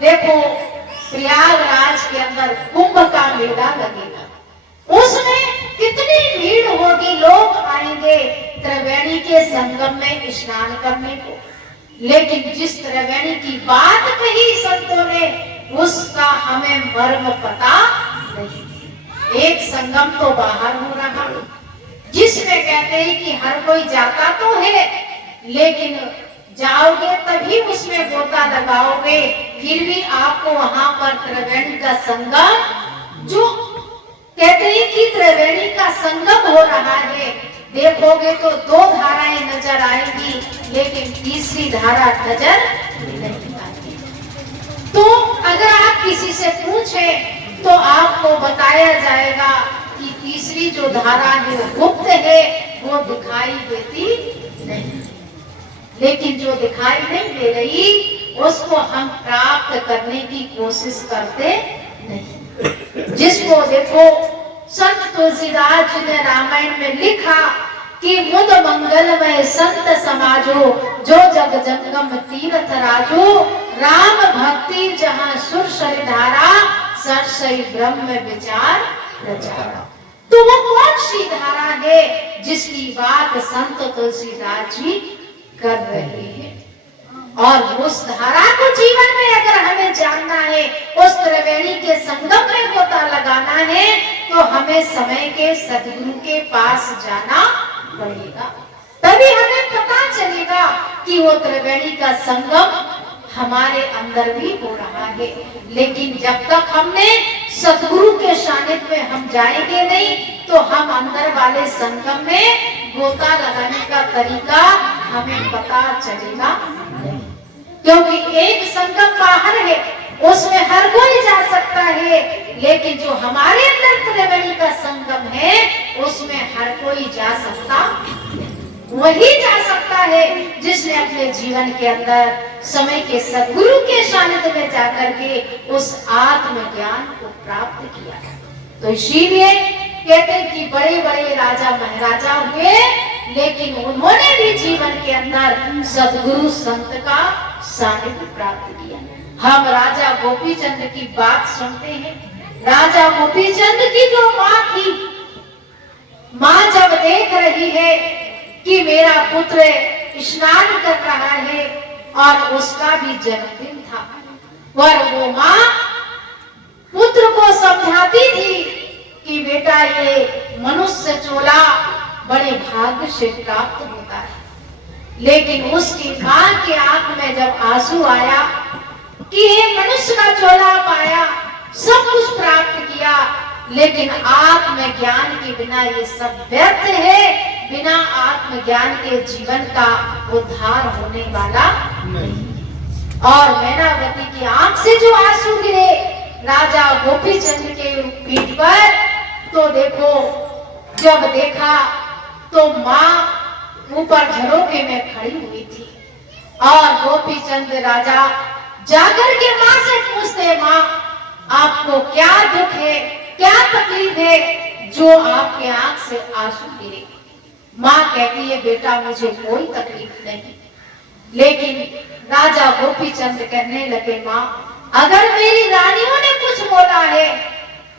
देखो प्रयागराज के अंदर कुंभ का मेला लगेगा, उसमें कितनी भीड़ होगी, लोग आएंगे त्रिवेणी के संगम में स्नान करने को। लेकिन जिस त्रिवेणी की बात कही संतों ने, उसका हमें मर्म पता नहीं। एक संगम तो बाहर हो रहा, जिसमें कहते हैं कि हर कोई जाता तो है, लेकिन जाओगे तभी उसमें गोता लगाओगे, फिर भी आपको वहां पर त्रिवेणी का संगम, जो कहते हैं कि त्रिवेणी का संगम हो रहा है, देखोगे तो दो धाराएं नजर आएंगी, लेकिन तीसरी धारा नजर नहीं आती। तो अगर आप किसी से पूछें तो आपको बताया जाएगा कि तीसरी जो धारा है वो गुप्त है, वो दिखाई देती नहीं। लेकिन जो दिखाई नहीं दे रही, उसको हम प्राप्त करने की कोशिश करते नहीं। जिसको देखो संत तुलसीदास जी ने रामायण में लिखा कि मुद मंगलमय संत समाजो, जो जग जंगम तीर्थ राजो, राम भक्ति जहाँ सुर सरिधारा, सरसई ब्रह्म विचार रचारा। तो वो कौन सी धारा है जिसकी बात संत तुलसीदास जी कर रहे हैं? और उस धारा को जीवन में अगर हमें जानना है, उस त्रिवेणी के संगम में गोता लगाना है, तो हमें समय के सद्गुरु के पास जाना पड़ेगा। तभी हमें पता चलेगा कि वो त्रिवेणी का संगम हमारे अंदर भी हो रहा है। लेकिन जब तक हमने सद्गुरु के सानिध्य में हम जाएंगे नहीं, तो हम अंदर वाले संगम में गोता लगाने का तरीका हमें पता चलेगा नहीं। क्योंकि एक संगम बाहर है, उसमें हर कोई जा सकता है, लेकिन जो हमारे अंदर त्रिवेणी का संगम है, उसमें हर कोई जा सकता, वही जा सकता है जिसने अपने जीवन के अंदर समय के सद्गुरु के सानिध्य में जाकर के उस आत्मज्ञान को प्राप्त किया। तो इसीलिए कहते हैं कि बड़े बड़े राजा महाराजा हुए, लेकिन उन्होंने भी जीवन के अंदर सद्गुरु संत का सानिध्य प्राप्त किया। हम राजा गोपीचंद की बात सुनते हैं। राजा गोपीचंद की जो माँ थी, माँ जब देख रही है कि मेरा पुत्र स्नान कर रहा है और उसका भी जन्मदिन था, और वो माँ पुत्र को समझाती थी कि बेटा ये मनुष्य चोला बड़े भाग्य से प्राप्त होता है। लेकिन उसकी माँ की आंख में जब आंसू आया कि ये मनुष्य का चोला पाया, सब कुछ प्राप्त किया, लेकिन आत्मज्ञान के बिना ये सब व्यर्थ है, बिना आत्मज्ञान के जीवन का उद्धार होने वाला नहीं। और मैनावती की आंख से जो आंसू गिरे राजा गोपीचंद के पीठ पर, तो देखो जब देखा तो माँ ऊपर झरोखे में खड़ी हुई थी, और गोपीचंद राजा जाकर के माँ से पूछते, माँ आपको क्या दुख है, क्या तकलीफ है जो आपके आंख से आंसू गिरे? माँ कहती है बेटा मुझे कोई तकलीफ नहीं। लेकिन राजा गोपीचंद कहने लगे, माँ अगर मेरी रानियों ने कुछ बोला है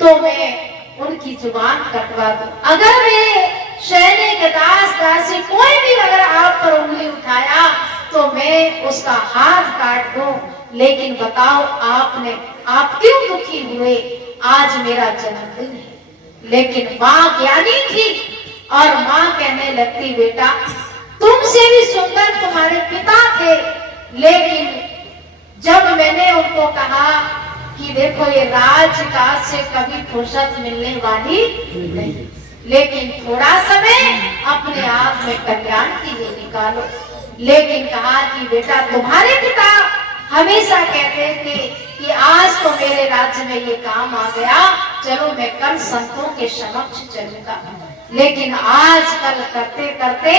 तो मैं उनकी जुबान कटवा दूं, अगर मेरे सैनिक दास दासी कोई भी अगर आप पर उंगली उठाया तो मैं उसका हाथ काट दूं, लेकिन बताओ आप क्यों दुखी हुए? आज मेरा जन्मदिन है। लेकिन माँ ज्ञानी थी और माँ कहने लगती, बेटा तुमसे भी सुंदर तुम्हारे पिता थे, लेकिन जब मैंने उनको कहा कि देखो ये राजकाज से कभी फुर्सत मिलने वाली नहीं, लेकिन थोड़ा समय अपने आप में कल्याण के लिए निकालो। लेकिन कहा कि बेटा तुम्हारे पिता हमेशा कहते थे कि आज तो मेरे राज्य में ये काम आ गया, चलो मैं कल संतों के समक्ष चलूंगा। लेकिन आजकल करते करते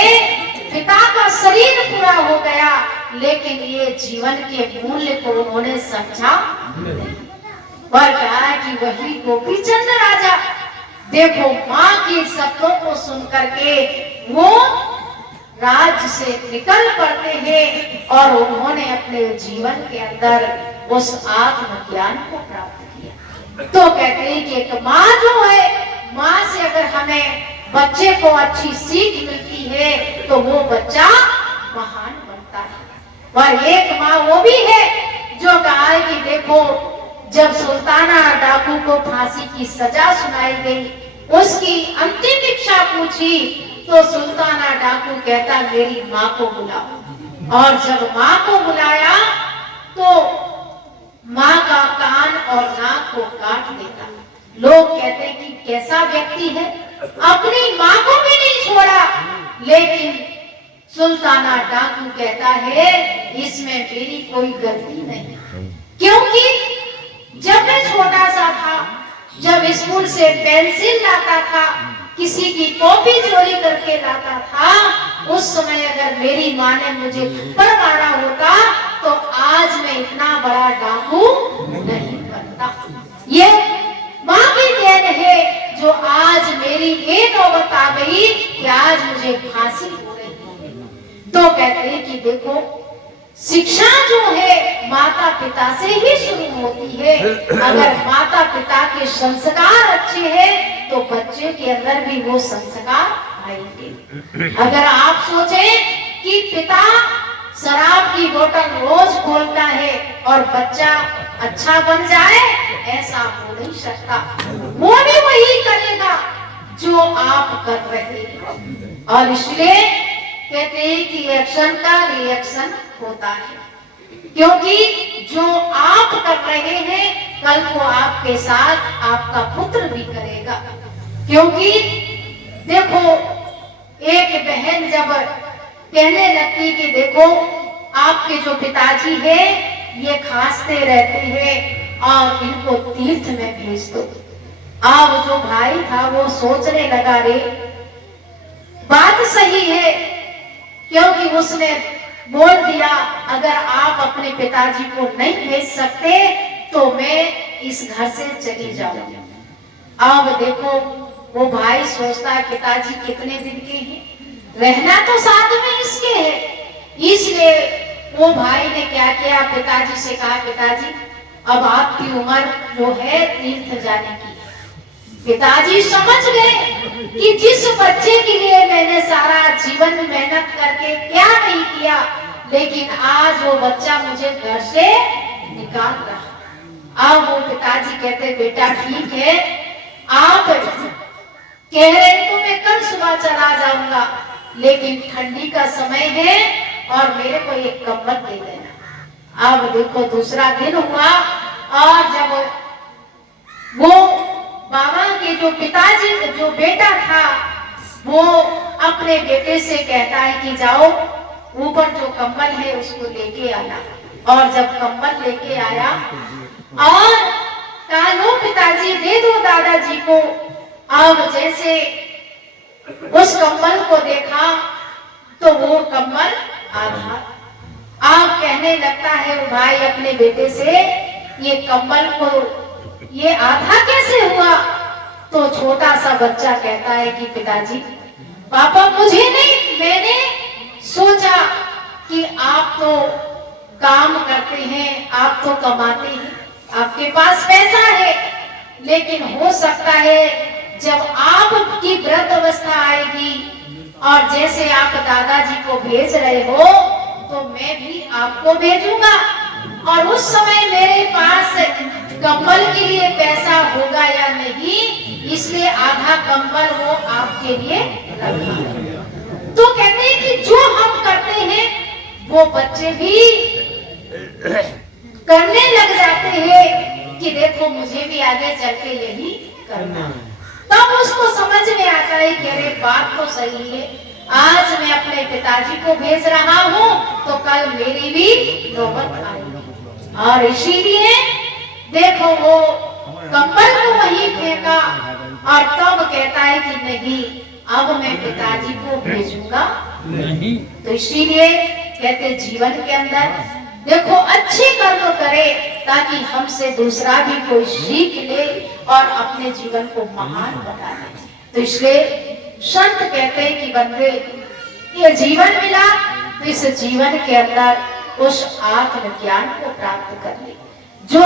पिता का शरीर पूरा हो गया, लेकिन ये जीवन के मूल्य को उन्होंने समझा नहीं। पर कहा कि वही गोपीचंद राजा, देखो माँ की शब्दों को सुन करके वो राज्य से निकल पड़ते हैं और उन्होंने अपने जीवन के अंदर उस आत्मज्ञान को प्राप्त किया। तो कहते हैं कि एक माँ जो है, माँ से अगर हमें बच्चे को अच्छी सीख मिलती है तो वो बच्चा महान बनता है। और एक माँ वो भी है जो कहा है कि देखो, जब सुल्ताना डाकू को फांसी की सजा सुनाई गई, उसकी अंतिम इच्छा पूछी तो सुल्ताना डाकू कहता मेरी माँ को बुलाओ। और जब माँ को बुलाया तो माँ का कान और नाक को काट देता। लोग कहते हैं कि कैसा व्यक्ति है, अपनी माँ को भी नहीं छोड़ा। लेकिन सुल्ताना डाकू कहता है इसमें मेरी कोई गलती नहीं, क्योंकि जब मैं छोटा सा था, जब स्कूल से पेंसिल लाता था, किसी की कॉपी चोरी करके लाता था, उस समय अगर मेरी माँ ने मुझे थप्पड़ मारा होता तो आज मैं इतना बड़ा डाकू नहीं बनता। ये माँ की देन है जो आज मेरी ये नौबत आ गई कि आज मुझे फांसी हो रही है। तो कहते हैं कि देखो, शिक्षा जो है माता पिता से ही शुरू होती है। अगर माता पिता के संस्कार अच्छे हैं तो बच्चे के अंदर भी वो संस्कार आएंगे। अगर आप सोचें कि पिता शराब की बोतल रोज खोलता है और बच्चा अच्छा बन जाए, ऐसा हो नहीं सकता। वो भी वही करेगा जो आप कर रहे हैं। और इसलिए कहते हैं कि एक्शन का रिएक्शन होता है, क्योंकि जो आप कर रहे हैं कल को आपके साथ आपका पुत्र भी करेगा। क्योंकि देखो, एक बहन जब कहने लगती कि देखो आपके जो पिताजी है ये खांसते रहते हैं और इनको तीर्थ में भेज दो। अब जो भाई था वो सोचने लगा, रे बात सही है, क्योंकि उसने बोल दिया अगर आप अपने पिताजी को नहीं भेज सकते तो मैं इस घर से चली जाऊंगी। अब देखो, वो भाई सोचता है पिताजी कितने दिन के हैं, रहना तो साथ में इसके है। इसलिए वो भाई ने क्या किया, पिताजी से कहा पिताजी अब आपकी उम्र जो है तीर्थ जाने की। पिताजी समझ गए कि जिस बच्चे के लिए मैंने सारा जीवन मेहनत करके क्या नहीं किया, लेकिन आज वो बच्चा मुझे घर से निकाल रहा। अब वो पिताजी कहते बेटा ठीक है, आप कह रहे तो मैं कल सुबह चला जाऊंगा, लेकिन ठंडी का समय है और मेरे को एक कंबल दे देना। अब देखो दूसरा दिन हुआ और जब वो बाबा के जो पिताजी जो बेटा था वो अपने बेटे से कहता है कि जाओ ऊपर जो कंबल है उसको लेके आना। और जब कंबल लेके आया और कहा लो पिताजी दे दो दादाजी को। अब जैसे उस कंबल को देखा तो वो कंबल आधा। अब कहने लगता है वो भाई अपने बेटे से ये कंबल को ये आधा कैसे हुआ। तो छोटा सा बच्चा कहता है कि पिताजी पापा मुझे नहीं, मैंने सोचा कि आप तो काम करते हैं, आप तो कमाते हैं, आपके पास पैसा है, लेकिन हो सकता है जब आपकी वृद्ध अवस्था आएगी और जैसे आप दादाजी को भेज रहे हो तो मैं भी आपको भेजूंगा और उस समय मेरे पास कंबल के लिए पैसा होगा या नहीं, इसलिए आधा कंबल वो आपके लिए रखा है। तो कहते हैं कि जो हम करते हैं वो बच्चे भी करने लग जाते हैं कि देखो मुझे भी आगे चल के यही करना। तब उसको समझ में आता है कि अरे बात तो सही है, आज मैं अपने पिताजी को भेज रहा हूँ तो कल मेरी भी नौबत आएगी। और इसीलिए देखो वो कंबल को वहीं फेंका और तब कहता है कि नहीं अब मैं पिताजी को भेजूंगा नहीं। तो इसीलिए कहते जीवन के अंदर देखो अच्छे कर्म करे ताकि हमसे दूसरा भी कोई सीख ले और अपने जीवन को महान बना ले। तो इसलिए संत कहते हैं कि बंदे ये जीवन मिला तो इस जीवन के अंदर उस आत्मज्ञान को प्राप्त कर ली। जो